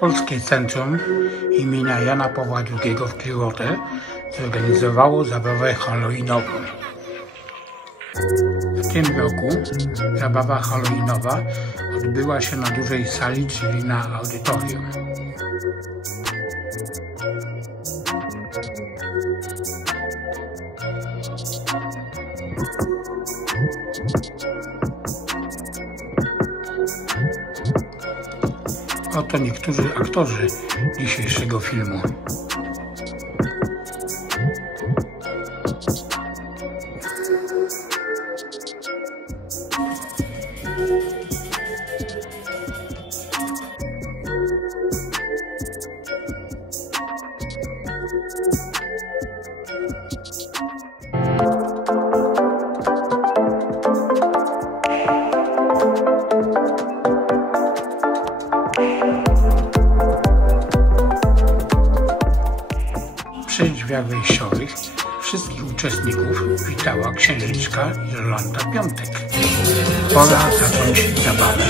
Polskie Centrum imienia Jana Pawła II w Kliwotę zorganizowało zabawę halloweenową. W tym roku zabawa halloweenowa odbyła się na dużej sali, czyli na audytorium. Oto niektórzy aktorzy dzisiejszego filmu. Przy drzwiach wejściowych wszystkich uczestników witała księżniczka Jolanta Piątek. Pora zacząć zabawę.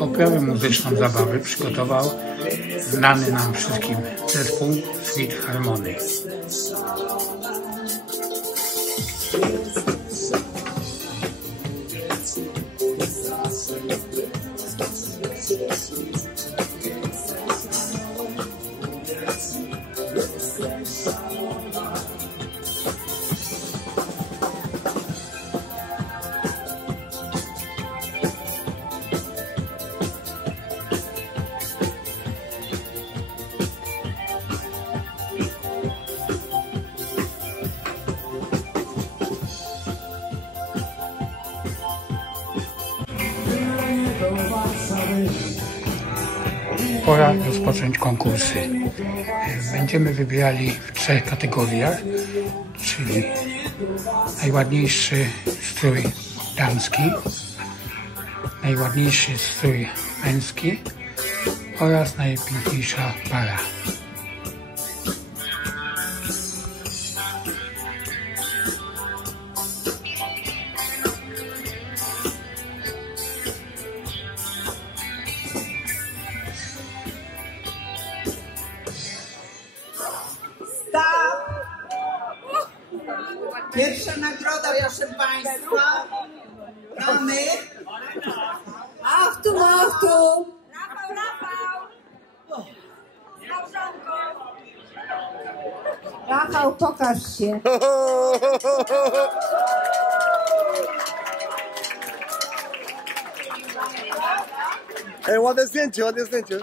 Oprawę muzyczną zabawy przygotował znany nam wszystkim zespół Sweet Harmony. Pora rozpocząć konkursy. Będziemy wybierali w 3 kategoriach, czyli najładniejszy strój damski, najładniejszy strój męski oraz najpiękniejsza para. Pierwsza nagroda, proszę Państwa. Mamy. Achtung, achtung. Rafał, pokaż się. Ej, ładne zdjęcie, ładne zdjęcie.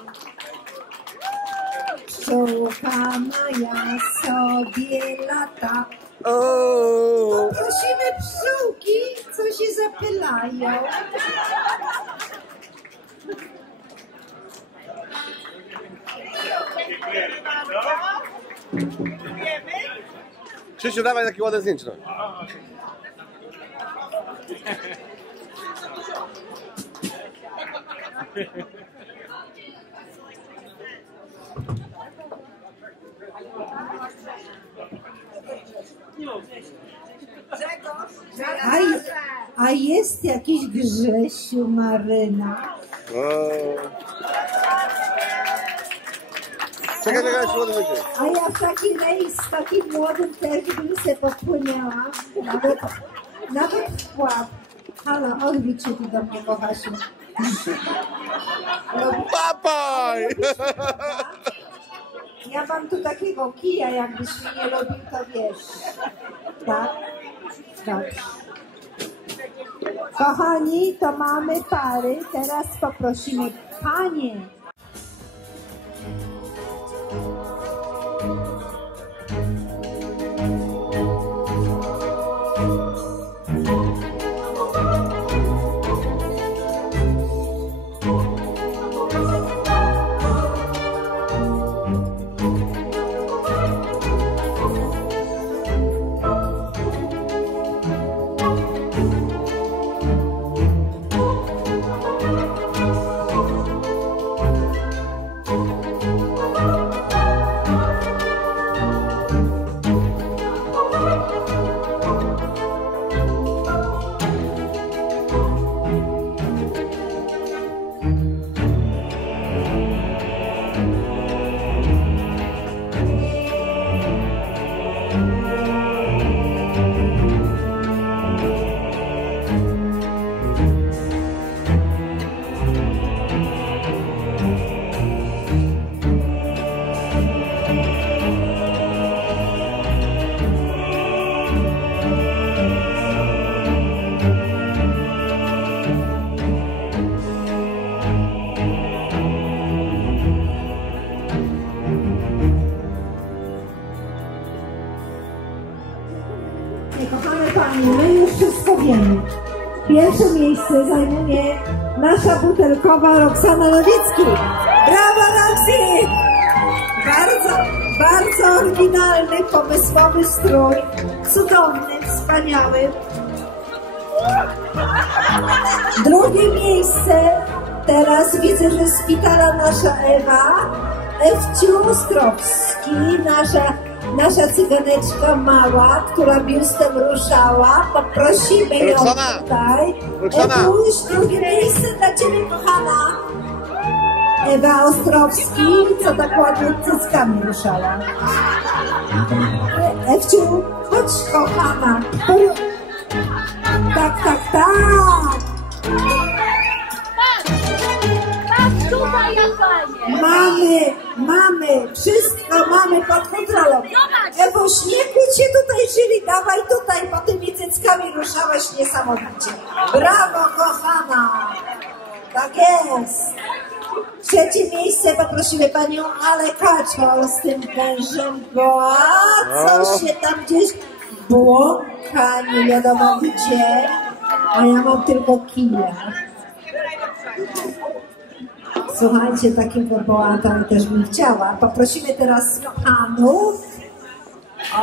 Pszczółka moja sobie lata. Prosimy pszczółki, co się zapylają. Krzysiu, dawaj takie ładne zdjęcie. No. A jest jakiś Grzesiu, Maryna. Czekaj, ładne zdjęcie. A ja w taki rejs z takim młodym też bym se popłynęła. Nawet w pław. Halo, odbić się tu do mnie, Bohasiu. Papaj! Ja mam tu takiego kija, jakbyś mnie nie lubił, to wiesz. Tak? Dobrze. Kochani, to mamy pary. Teraz poprosimy panie. Pierwsze miejsce zajmuje nasza butelkowa Roxana Nowicki. Brawo, Roxy! Bardzo oryginalny, pomysłowy strój. Cudowny, wspaniały. Drugie miejsce. Teraz widzę, że z szpitala nasza Ewa. Ewciu Ostrowski, nasza cyganeczka mała, która biustem ruszała. Poprosimy ją tutaj. Ewuś, drugie miejsce dla Ciebie, kochana. Ewa Ostrowski, co tak ładnie cyckami ruszała. Ewciu, chodź, kochana. Tak. Mamy, wszystko mamy pod kontrolą. Ewuś, nie kłóć się tutaj, Żyli, dawaj tutaj, bo tymi cyckami ruszałaś niesamowicie. Brawo, kochana. Tak jest. Trzecie miejsce poprosimy panią Ale Kaczor z tym wężem, bo coś się tam gdzieś błąka, nie wiadomo gdzie, a ja mam tylko kija. Słuchajcie, takiego boata też bym chciała. Poprosimy teraz panów.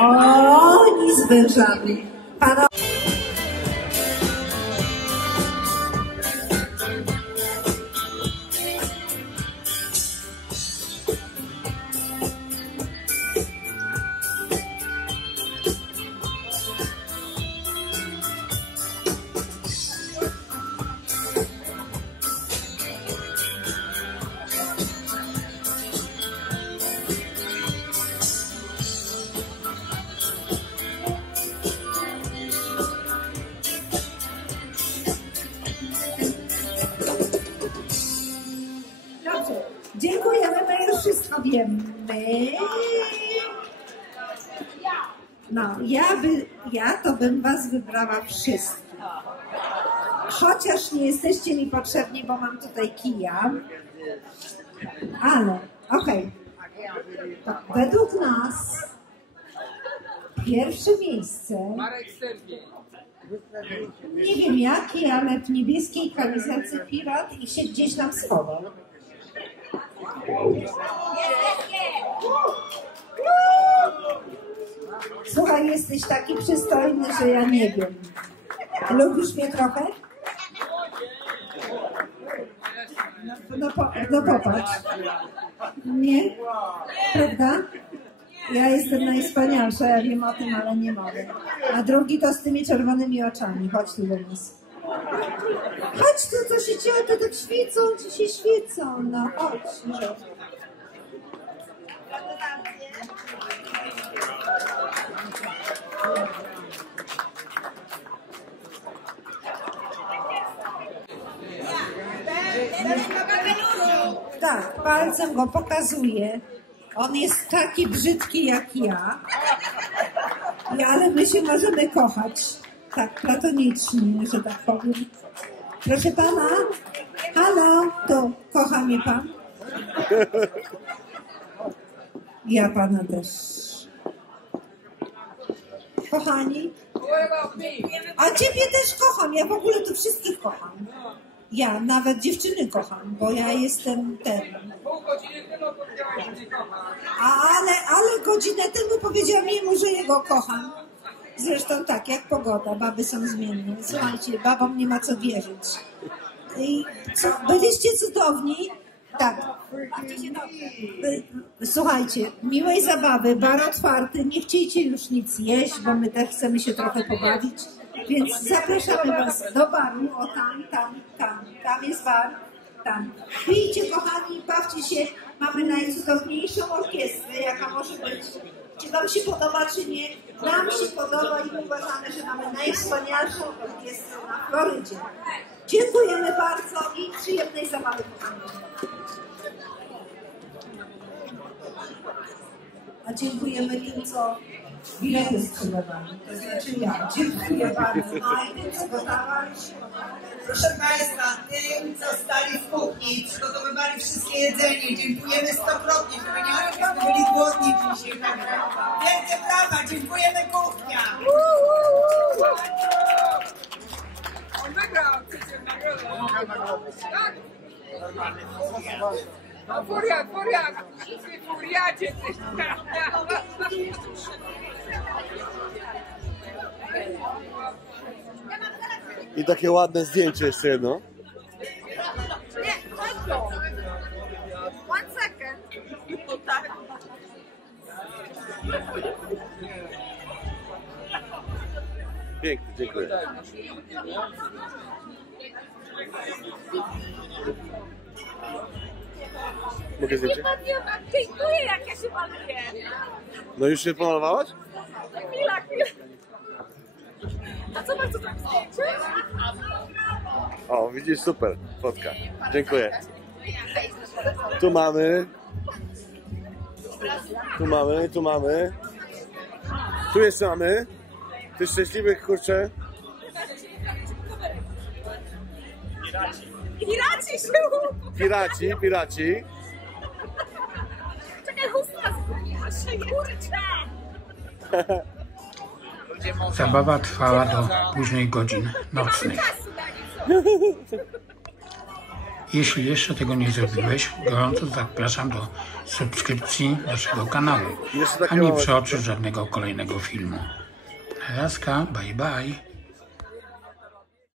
Oni z wężami. Dziękujemy, my już wszystko wiemy. No, ja to bym was wybrała wszystkich. Chociaż nie jesteście mi potrzebni, bo mam tutaj kija. Ale, okej. Według nas pierwsze miejsce, nie wiem jaki, ale w niebieskiej kamizelce pirat i się gdzieś tam schował. Słuchaj, jesteś taki przystojny, że ja nie wiem. Lubisz mnie trochę? No popatrz. Nie? Prawda? Ja jestem najwspanialsza, ja wiem o tym, ale nie mogę. A drugi to z tymi czerwonymi oczami. Chodź tu do nas. Chodź tu, co się dzieje, to tak świecą, ci się świecą. No chodź. Tak, palcem go pokazuję. On jest taki brzydki jak ja, ale my się możemy kochać. Tak, platonicznie, że tak powiem. Proszę pana, halo, to kocha mnie pan? Ja pana też. Kochani, a ciebie też kocham, ja w ogóle tu wszystkich kocham. Ja nawet dziewczyny kocham, bo ja jestem ten. Pół godziny temu powiedziałeś, że nie kocham. Ale godzinę temu powiedziałam jemu, że jego kocham. Zresztą tak, jak pogoda, baby są zmienne. Słuchajcie, babom nie ma co wierzyć. I co, byliście cudowni? Tak. Słuchajcie, miłej zabawy, bar otwarty, nie chciejcie już nic jeść, bo my też chcemy się trochę pobawić. Więc zapraszamy was do baru, o tam jest bar, tam. Pijcie, kochani, bawcie się, mamy najcudowniejszą orkiestrę, jaka może być. Czy wam się podoba, czy nie? Nam się podoba i uważamy, że mamy najwspanialszą orkiestrę na Florydzie. Dziękujemy bardzo i przyjemnej zabawy, kochani. A dziękujemy tym, co bilety sprzedawali. To znaczy ja. Dziękuję bardzo. No i tym, co gotowali. Proszę Państwa, tym, co stali w kuchni, przygotowywali wszystkie jedzenie, dziękujemy stokrotnie, żeby nie byli głodni dzisiaj. Wielkie brawa, dziękujemy kuchnia. On wygrał! No furiat, furiat! Ty furiacie, ty! I takie ładne zdjęcie jeszcze jedno. Nie, chodź. 1 second. Pięknie, dziękuję. Mogę zdjęcie? Dziękuję, jak ja się maluję. No już się pomalowałaś? Chwila. A co masz tu tak zdjęcie? O, widzisz, super, fotka. Dziękuję. Tu mamy. Tu mamy, tu mamy. Tu jeszcze mamy. Ty szczęśliwych, kurczę. Piraci się Piraci, piraci. Czekaj, chusta się kurczę. Zabawa trwała do późnych godzin nocnych. Jeśli jeszcze tego nie zrobiłeś, gorąco zapraszam do subskrypcji naszego kanału, Jeszcze takie a nie małe- przeoczysz żadnego kolejnego filmu. Razka, bye bye.